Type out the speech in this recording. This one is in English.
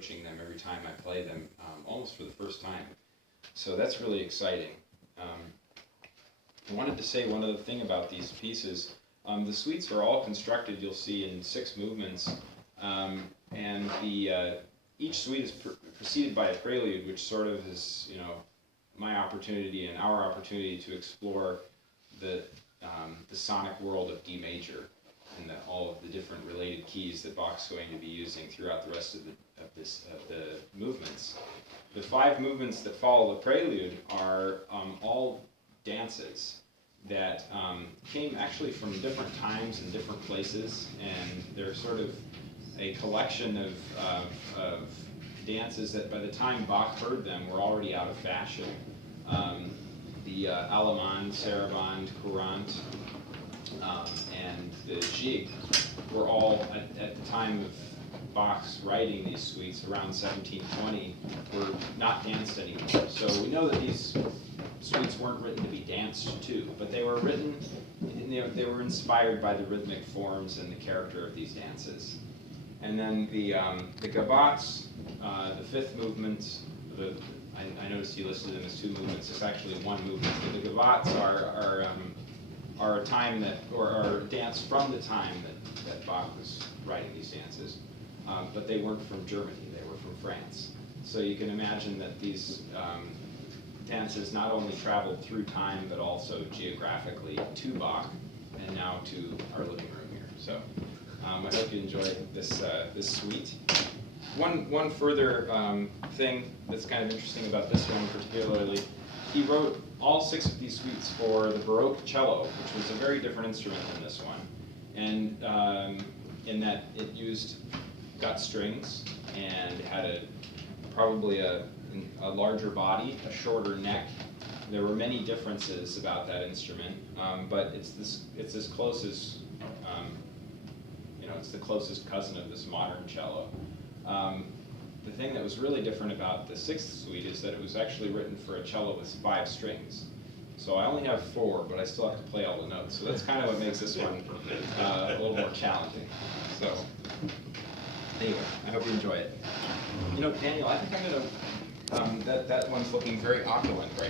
approaching them every time I play them, almost for the first time. So that's really exciting. I wanted to say one other thing about these pieces. The suites are all constructed, you'll see, in 6 movements, and each suite is preceded by a prelude, which sort of is, my opportunity and our opportunity to explore the sonic world of D major and all of the different related keys that Bach's going to be using throughout the rest of the movements. The 5 movements that follow the prelude are all dances that came actually from different times and different places, and they're sort of a collection of dances that by the time Bach heard them were already out of fashion. The Allemande, Sarabande, Courante, and the Gigue were all, at the time of Bach's writing these suites, around 1720, were not danced anymore. So we know that these suites weren't written to be danced to, but they were written, they were inspired by the rhythmic forms and the character of these dances. And then the gavottes, the 5th movement, I noticed you listed them as 2 movements. It's actually 1 movement. But the gavottes are a time that, or a dance from the time that Bach was writing these dances. But they weren't from Germany, they were from France. So you can imagine that these dances not only traveled through time, but also geographically to Bach, and now to our living room here. So I hope you enjoy this suite. One further thing that's kind of interesting about this one particularly, he wrote all 6 of these suites for the Baroque cello, which was a very different instrument than this one. And in that it used gut strings and had probably a larger body, a shorter neck. There were many differences about that instrument, but it's as close as it's the closest cousin of this modern cello. The thing that was really different about the 6th suite is that it was actually written for a cello with 5 strings. So I only have 4, but I still have to play all the notes. So that's kind of what makes this one a little more challenging. So anyway, I hope you enjoy it. Daniel, I think I'm going to, that one's looking very opulent right